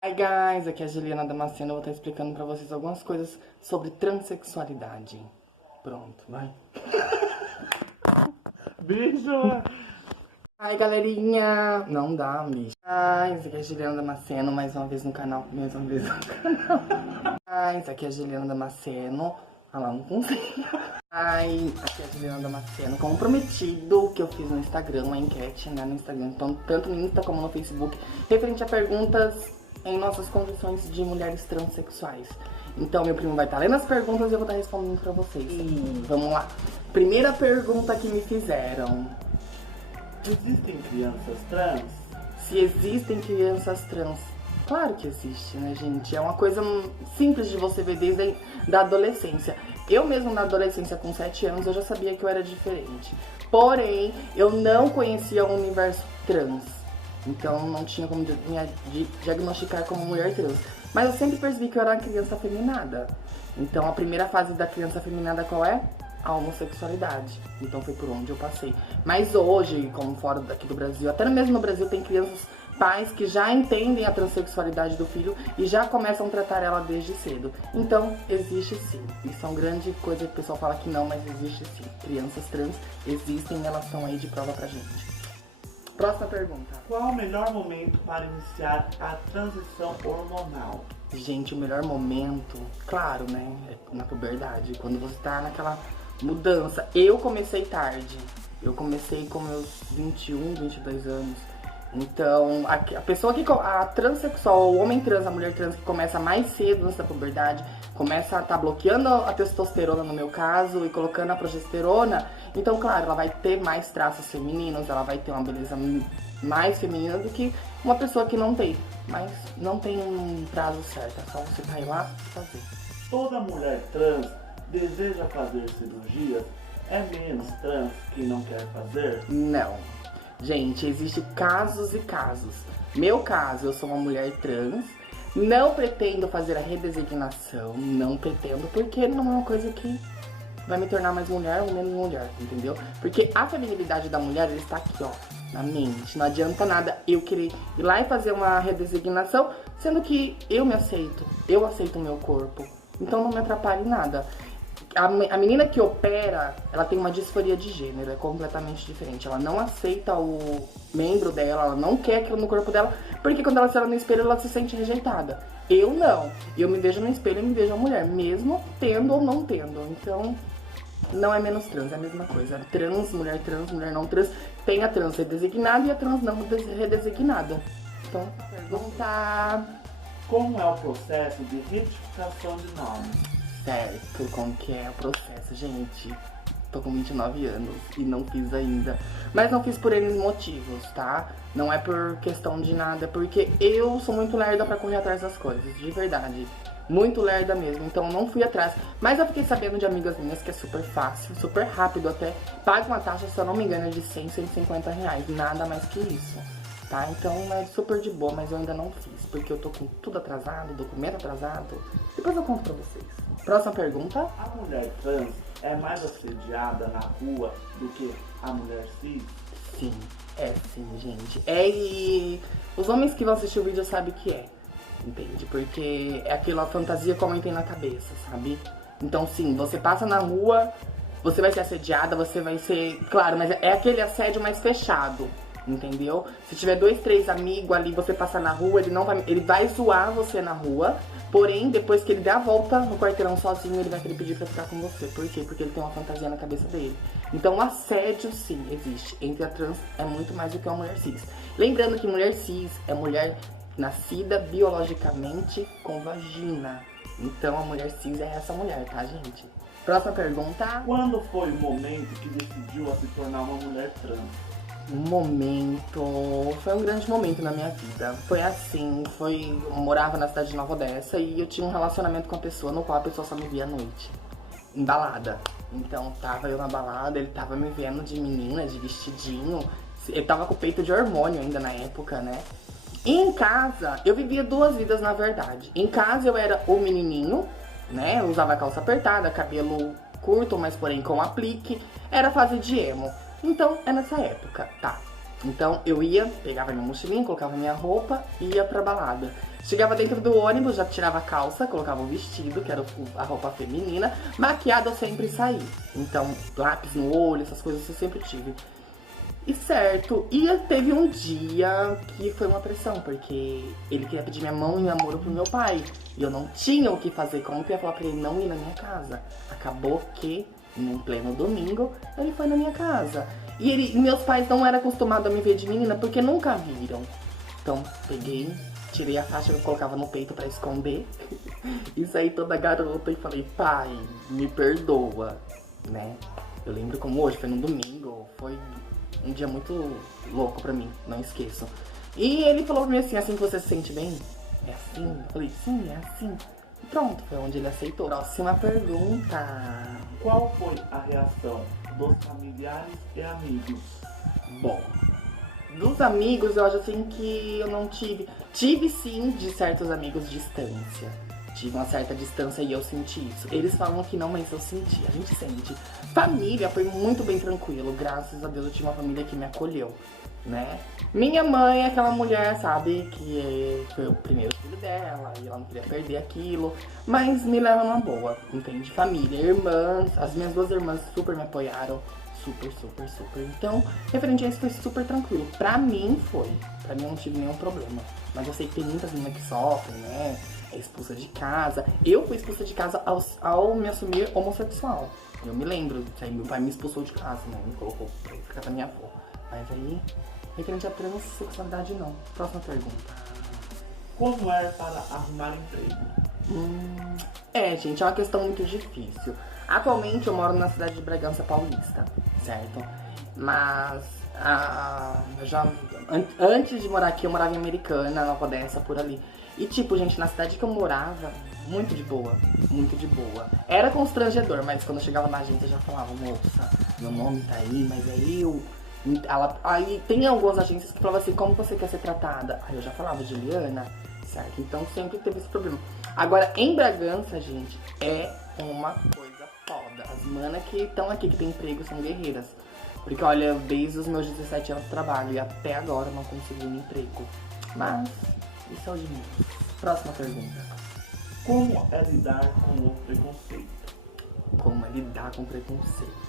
Hi guys, aqui é a Juliana Damasceno, eu vou estar explicando pra vocês algumas coisas sobre transexualidade. Pronto, vai. Bicho! Ai galerinha, não dá, bicho. Ai, aqui é a Juliana Damasceno, mais uma vez no canal, Ai, aqui é a Juliana Damasceno, olha lá, não consigo. Ai, aqui é a Juliana Damasceno, como prometido, que eu fiz no Instagram, uma enquete, né, no Instagram, então, tanto no Insta como no Facebook, referente a perguntas em nossas condições de mulheres transexuais. Então, meu primo vai estar lendo as perguntas e eu vou estar respondendo pra vocês. Vamos lá. Primeira pergunta que me fizeram. Existem crianças trans? Se existem crianças trans? Claro que existe, né, gente? É uma coisa simples de você ver desde a adolescência. Eu mesmo na adolescência, com 7 anos, eu já sabia que eu era diferente. Porém, eu não conhecia o universo trans. Então, não tinha como me diagnosticar como mulher trans. Mas eu sempre percebi que eu era uma criança afeminada. Então, a primeira fase da criança afeminada qual é? A homossexualidade. Então foi por onde eu passei. Mas hoje, como fora daqui do Brasil, até mesmo no Brasil tem crianças, pais que já entendem a transexualidade do filho e já começam a tratar ela desde cedo. Então, existe sim. Isso é uma grande coisa que o pessoal fala que não, mas existe sim. Crianças trans existem, elas estão aí de prova pra gente. Próxima pergunta. Qual o melhor momento para iniciar a transição hormonal? Gente, o melhor momento, claro, né, é na puberdade, quando você tá naquela mudança. Eu comecei tarde, eu comecei com meus 21, 22 anos. Então, a pessoa que, a transexual, o homem trans, a mulher trans que começa mais cedo antes da puberdade, começa a estar bloqueando a testosterona no meu caso e colocando a progesterona, então, claro, ela vai ter mais traços femininos, ela vai ter uma beleza mais feminina do que uma pessoa que não tem. Mas não tem um prazo certo, é só você ir lá e fazer. Toda mulher trans deseja fazer cirurgias? É menos trans quem não quer fazer? Não. Gente, existem casos e casos. Meu caso, eu sou uma mulher trans, não pretendo fazer a redesignação, não pretendo, porque não é uma coisa que vai me tornar mais mulher ou menos mulher, entendeu? Porque a feminilidade da mulher, ela está aqui, ó, na mente. Não adianta nada eu querer ir lá e fazer uma redesignação, sendo que eu me aceito, eu aceito o meu corpo. Então não me atrapalha em nada. A menina que opera, ela tem uma disforia de gênero, é completamente diferente. Ela não aceita o membro dela, ela não quer aquilo no corpo dela, porque quando ela se olha no espelho, ela se sente rejeitada. Eu não. Eu me vejo no espelho e me vejo a mulher, mesmo tendo ou não tendo. Então, não é menos trans, é a mesma coisa. Trans, mulher não trans. Tem a trans redesignada e a trans não redesignada. Então, pergunta... Como é o processo de retificação de nome? Certo, como que é o processo, gente? Tô com 29 anos e não fiz ainda. Mas não fiz por N motivos, tá? Não é por questão de nada, porque eu sou muito lerda pra correr atrás das coisas, de verdade. Muito lerda mesmo, então não fui atrás. Mas eu fiquei sabendo de amigas minhas que é super fácil, super rápido até. Paga uma taxa, se eu não me engano, de 100, 150 reais, nada mais que isso. Tá? Então é super de boa, mas eu ainda não fiz, porque eu tô com tudo atrasado, documento atrasado. Depois eu conto pra vocês. Próxima pergunta. A mulher trans é mais assediada na rua do que a mulher cis? Sim, é sim, gente. E os homens que vão assistir o vídeo sabem que é, entende? Porque é aquela fantasia que o homem tem na cabeça, sabe? Então sim, você passa na rua, você vai ser assediada, você vai ser... Claro, mas é aquele assédio mais fechado. Entendeu? Se tiver 2, 3 amigos ali, você passar na rua, ele vai zoar você na rua. Porém, depois que ele der a volta no quarteirão sozinho, ele vai querer pedir pra ficar com você. Por quê? Porque ele tem uma fantasia na cabeça dele. Então, o assédio, sim, existe. Entre a trans é muito mais do que uma mulher cis. Lembrando que mulher cis é mulher nascida biologicamente com vagina. Então, a mulher cis é essa mulher, tá, gente? Próxima pergunta. Quando foi o momento que decidiu a se tornar uma mulher trans? Foi um grande momento na minha vida. Foi assim, eu morava na cidade de Nova Odessa e eu tinha um relacionamento com a pessoa no qual a pessoa só me via à noite, em balada. Então tava eu na balada, ele tava me vendo de menina, de vestidinho. Eu tava com o peito de hormônio ainda na época, né? E em casa, eu vivia 2 vidas na verdade. Em casa eu era o menininho, né? Eu usava calça apertada, cabelo curto, mas porém com aplique. Era fase de emo. Então, é nessa época, tá? Então, eu ia, pegava minha mochilinha, colocava minha roupa e ia pra balada. Chegava dentro do ônibus, já tirava a calça, colocava o vestido, que era a roupa feminina. Maquiada eu sempre saí. Então, lápis no olho, essas coisas eu sempre tive. E certo, e teve um dia que foi uma pressão, porque ele queria pedir minha mão em namoro pro meu pai. E eu não tinha o que fazer, como que eu ia falar pra ele não ir na minha casa? Acabou que, num pleno domingo, ele foi na minha casa. E meus pais não eram acostumados a me ver de menina, porque nunca viram. Então, peguei, tirei a faixa que eu colocava no peito pra esconder. E saí toda garota e falei, pai, me perdoa, né? Eu lembro como hoje, foi no domingo, foi um dia muito louco pra mim, não esqueço. E ele falou pra mim assim que você se sente bem? É assim? Eu falei, sim, é assim. E pronto, foi onde ele aceitou. Próxima pergunta. Qual foi a reação dos familiares e amigos? Bom, dos amigos eu acho assim que eu não tive. Tive sim de certos amigos distância. Tive uma certa distância e eu senti isso. Eles falam que não, mas eu senti, a gente sente. Família foi muito bem tranquilo, graças a Deus eu tive uma família que me acolheu, né? Minha mãe é aquela mulher, sabe, que foi o primeiro filho dela e ela não queria perder aquilo, mas me leva numa boa, entende? Família, irmãs, as minhas duas irmãs super me apoiaram, super. Então, referente a isso foi super tranquilo. Pra mim eu não tive nenhum problema. Mas eu sei que tem muitas meninas que sofrem, né? É expulsa de casa. Eu fui expulsa de casa ao me assumir homossexual. Eu me lembro, aí meu pai me expulsou de casa, né? Me colocou pra ficar com a minha avó. Mas aí, referente à transexualidade, não. Próxima pergunta. Como é para arrumar emprego? Gente, é uma questão muito difícil. Atualmente eu moro na cidade de Bragança Paulista, certo? Mas antes de morar aqui, eu morava em Americana, Nova Odessa, por ali. E tipo, gente, na cidade que eu morava, muito de boa. Era constrangedor, mas quando eu chegava na agência eu já falava, moça, meu nome tá aí, mas é eu. Aí tem algumas agências que falavam assim, como você quer ser tratada? Aí eu já falava, Juliana, certo? Então sempre teve esse problema. Agora, em Bragança, gente, é uma coisa foda. As manas que estão aqui, que tem emprego, são guerreiras. Porque, olha, desde os meus 17 anos de trabalho e até agora não consegui um emprego. Mas, isso é o de mim. Próxima pergunta. Como é lidar com o preconceito? Como é lidar com preconceito?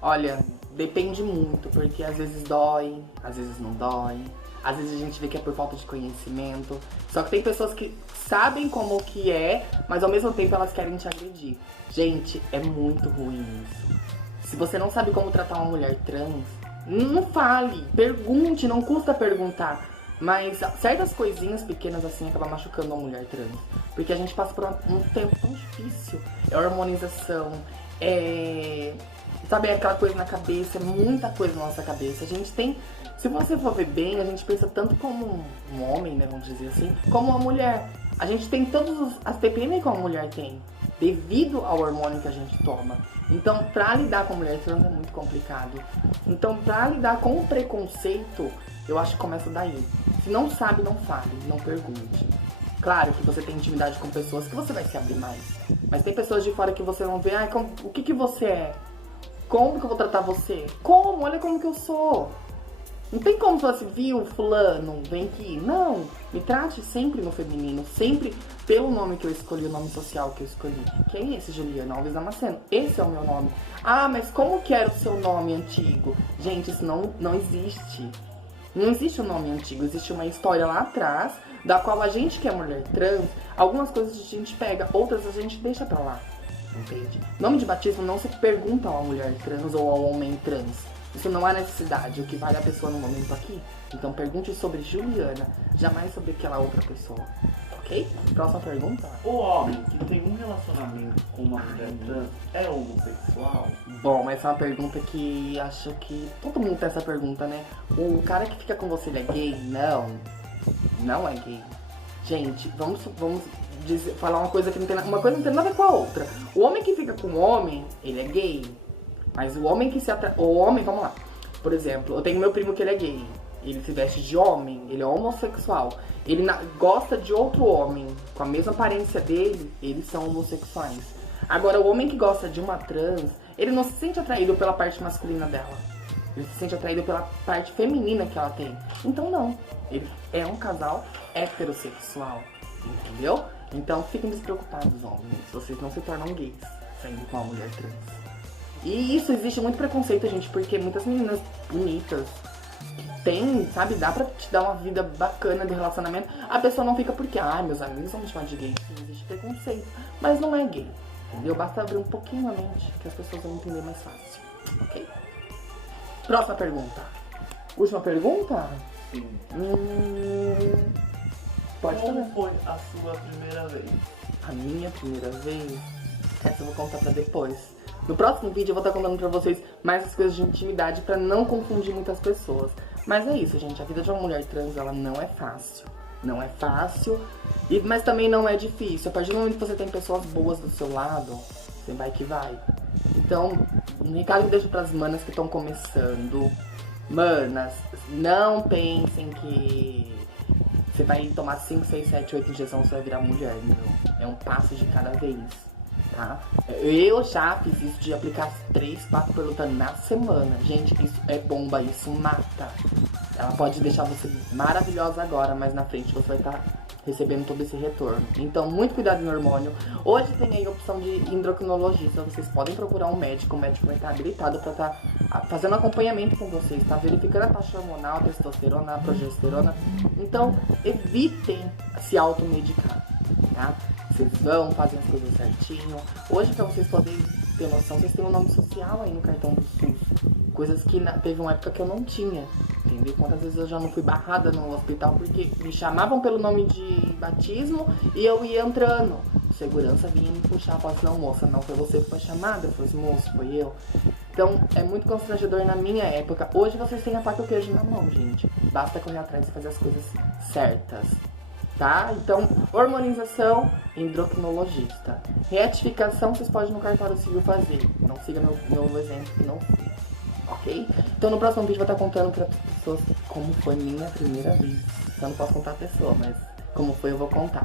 Olha, depende muito, porque às vezes dói, às vezes não dói. Às vezes a gente vê que é por falta de conhecimento. Só que tem pessoas que sabem como que é, mas ao mesmo tempo elas querem te agredir. Gente, é muito ruim isso. Se você não sabe como tratar uma mulher trans, não fale, pergunte, não custa perguntar. Mas certas coisinhas pequenas assim acabam machucando a mulher trans. Porque a gente passa por um tempo tão difícil. É hormonização, sabe, aquela coisa na cabeça, muita coisa na nossa cabeça. A gente tem, se você for ver bem, a gente pensa tanto como um homem, né, vamos dizer assim, como uma mulher. A gente tem todas as TPM que uma mulher tem, devido ao hormônio que a gente toma. Então, pra lidar com a mulher trans é muito complicado. Então, pra lidar com o preconceito, eu acho que começa daí. Se não sabe, não fale, não pergunte. Claro que você tem intimidade com pessoas que você vai se abrir mais. Mas tem pessoas de fora que você não vê, o que você é? Como que eu vou tratar você? Como? Olha como que eu sou. Não tem como falar assim, viu, fulano, vem aqui. Não, me trate sempre no feminino, sempre pelo nome que eu escolhi, o nome social que eu escolhi. Quem é esse, Juliana Alves Damasceno? Esse é o meu nome. Ah, mas como que era o seu nome antigo? Gente, isso não existe. Não existe um nome antigo, existe uma história lá atrás, da qual a gente que é mulher trans, algumas coisas a gente pega, outras a gente deixa pra lá. Entende? Nome de batismo não se pergunta a uma mulher trans ou ao homem trans. Isso não há necessidade, o que vale a pessoa no momento aqui. Então pergunte sobre Juliana, jamais sobre aquela outra pessoa. Ok? Próxima pergunta. O homem que tem um relacionamento com uma mulher trans é homossexual? Bom, essa é uma pergunta que acho que todo mundo tem essa pergunta, né? O cara que fica com você, ele é gay? Não é gay. Gente, vamos falar uma coisa que não tem nada a ver com a outra. O homem que fica com o homem, ele é gay. Mas o homem que vamos lá. Por exemplo, eu tenho meu primo que ele é gay. Ele se veste de homem, ele é homossexual. Ele gosta de outro homem com a mesma aparência dele, eles são homossexuais. Agora, o homem que gosta de uma trans, ele não se sente atraído pela parte masculina dela. ele se sente atraído pela parte feminina que ela tem. Então não, ele é um casal heterossexual, entendeu? Então fiquem despreocupados, homens, vocês não se tornam gays saindo com uma mulher trans. E isso, existe muito preconceito, gente, porque muitas meninas bonitas tem, sabe, dá pra te dar uma vida bacana de relacionamento. A pessoa não fica porque, meus amigos vão me chamar de gay. Sim, existe preconceito, mas não é gay, entendeu? Basta abrir um pouquinho a mente que as pessoas vão entender mais fácil, ok? Próxima pergunta. Última pergunta? Sim. Pode falar. Como foi a sua primeira vez? A minha primeira vez? Essa eu vou contar pra depois. No próximo vídeo eu vou estar contando pra vocês mais as coisas de intimidade pra não confundir muitas pessoas. Mas é isso, gente. A vida de uma mulher trans, ela não é fácil. Não é fácil, mas também não é difícil. A partir do momento que você tem pessoas boas do seu lado, você vai que vai. Então, um recado que eu deixo pras manas que estão começando. Manas, não pensem que você vai tomar 5, 6, 7, 8 injeções e você vai virar mulher, meu. É um passo de cada vez, tá? Eu já fiz isso de aplicar 3, 4 perlutas na semana. Gente, isso é bomba, isso mata. Ela pode deixar você maravilhosa agora, mas na frente você vai estar recebendo todo esse retorno. Então, muito cuidado no hormônio. Hoje tem aí a opção de endocrinologista. Vocês podem procurar um médico. O médico vai estar habilitado para estar fazendo acompanhamento com vocês, tá? Verificando a taxa hormonal, a testosterona, a progesterona. Então, evitem se automedicar, tá? Vocês vão fazer as coisas certinho. Hoje, para vocês poderem ter noção, vocês têm um nome social aí no cartão do SUS. Coisas que teve uma época que eu não tinha, entendeu? Quantas vezes eu já não fui barrada no hospital porque me chamavam pelo nome de batismo e eu ia entrando. Segurança vinha me puxar, falava assim, não, moça, não foi você que foi chamada. Eu falei assim, moço, foi eu. Então, é muito constrangedor na minha época. Hoje vocês têm a faca e o queijo na mão, gente. Basta correr atrás e fazer as coisas certas. Tá? Então, hormonização, endocrinologista. Retificação, vocês podem no cartório civil fazer. Não siga meu exemplo que não fui. Ok? Então no próximo vídeo eu vou estar contando para as pessoas como foi minha primeira vez. Eu não posso contar a pessoa, mas como foi eu vou contar.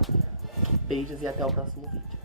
Beijos e até o próximo vídeo.